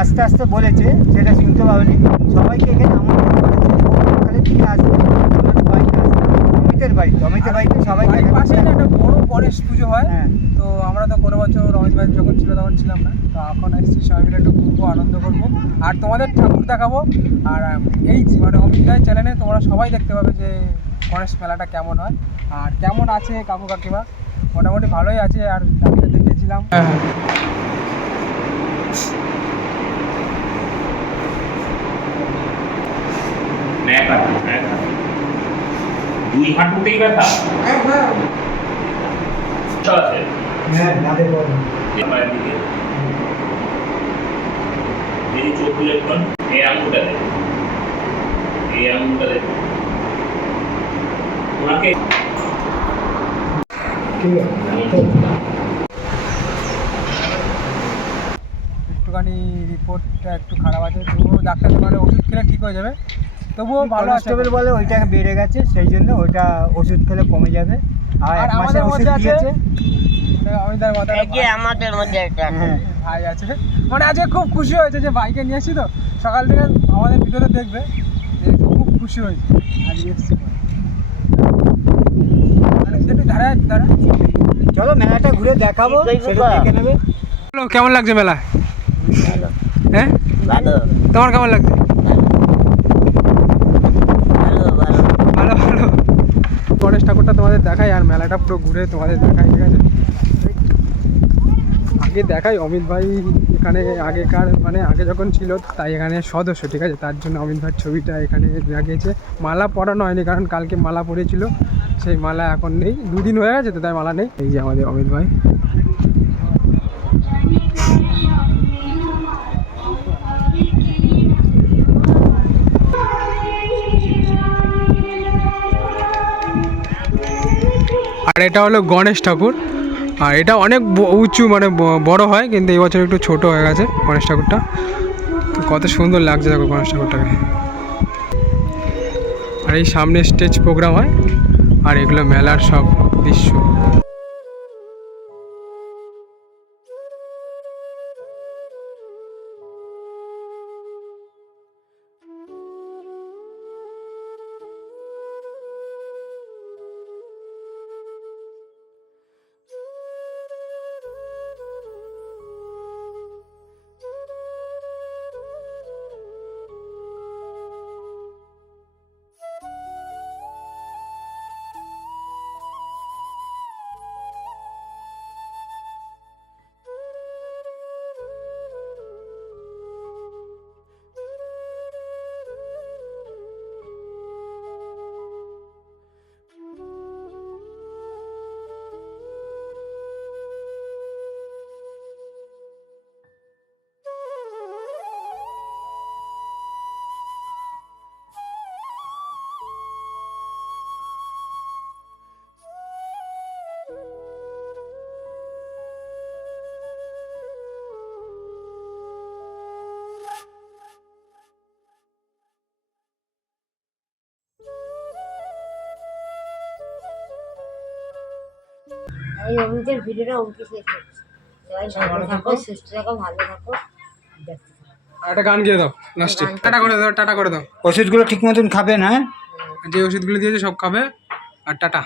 আস্তে আস্তে বলেছে সেটা শুনতে পাবেনি সবাইকে এখানে আমন্ত্রণ করেছে থেকে আসবে। আমাদের বাড়িতে আসবে। অমিতের বাড়িতে। অমিতের বাড়িতে সবাই পাশে। একটা বড় গণেশ পুজো হয়। হ্যাঁ। তো আমরা তো কোনো বছর রমেশ ভাই যখন ছিল তখন ছিলাম না। তো এখন এসেছি সবাই মিলে একটু ঘুরবো আনন্দ করব। আর তোমাদের ঠাকুর দেখাবো। আর আম, এই যে মানে অমিত ভাই চ্যানেলে তোমরা সবাই দেখতে পাবে যে গণেশ মেলাটা কেমন হয়। আর কেমন আছে কাকু কাকিমা? মোটামুটি ভালোই আছে। আর ডাক্তার দেখিয়েছিলাম হ্যাঁ হ্যাঁ ন্যাক আছে ন্যাক আছে। দুই হাঁটুতেই ব্যথা? হ্যাঁ দাদের বলো পায়ের দিকে। এই চোখ খুলে একটু এই আঙুলটা দেখ এই আঙুলটা দেখ ওনাকে একটুখানি রিপোর্টটা একটু খারাপ আছে। তবুও ডাক্তার ওষুধ খেলে ঠিক হয়ে যাবে। তবুও কনস্টেবল বলে ওইটা বেড়ে গেছে সেই জন্য ওইটা ওষুধ খেলে কমে যাবে। আর আর এক মাসের আমাদের ওষুধ মধ্যে আছে। দিয়েছে। আমাদের মধ্যে একটা। হ্যাঁ। ভাই আছে। মানে আজকে খুব খুশি হয়েছে যে বাইকে নিয়ে এসেছি তো। সকাল থেকে আমাদের ভিডিওতে দেখবে যে খুব খুশি হয়েছে। আজকে এসেছি। মানে একটু ধারে ধারে চলো মেলাটা ঘুরে দেখাবো কেমন লাগছে মেলা হ্যাঁ? ভালো। তোমার কেমন লাগছে ভালো ভালো ভালো ভালো গণেশ ঠাকুরটা তোমাদের দেখাই আর মেলাটা পুরো ঘুরে তোমাদের দেখাই, ঠিক আছে? আগে দেখাই, অমিত ভাই এখানে আগেকার মানে আগে যখন ছিল, তাই এখানে সদস্য, ঠিক আছে? তার জন্য অমিত ভাইয়ের ছবিটা এখানে লাগিয়েছে। মালা পরানো হয়নি, কারণ কালকে মালা পরেছিল সেই মালা এখন নেই, দুদিন হয়ে গেছে তো তাই মালা নেই। এই যে আমাদের অমিত ভাই। আর এটা হলো গণেশ ঠাকুর। আর এটা অনেক উঁচু মানে বড় হয়, কিন্তু এই বছর একটু ছোট হয়ে গেছে গণেশ ঠাকুরটা। কত সুন্দর লাগছে দেখো গণেশ ঠাকুরটাকে। আর এই সামনে স্টেজ প্রোগ্রাম হয়, আর এগুলো মেলার সব দৃশ্য। এই অমিতের ভিডিওটা অঙ্কিত শেষ হচ্ছে সবাই ভালো থাকো সুস্থ থাকো ভালো থাকো। দেখতে একটা গান গিয়ে দাও লাস্টে টাটা করে দাও টাটা করে দাও। ওষুধগুলো ঠিক মতন খাবেন হ্যাঁ? যে ওষুধগুলো দিয়েছে সব খাবে আর টাটা।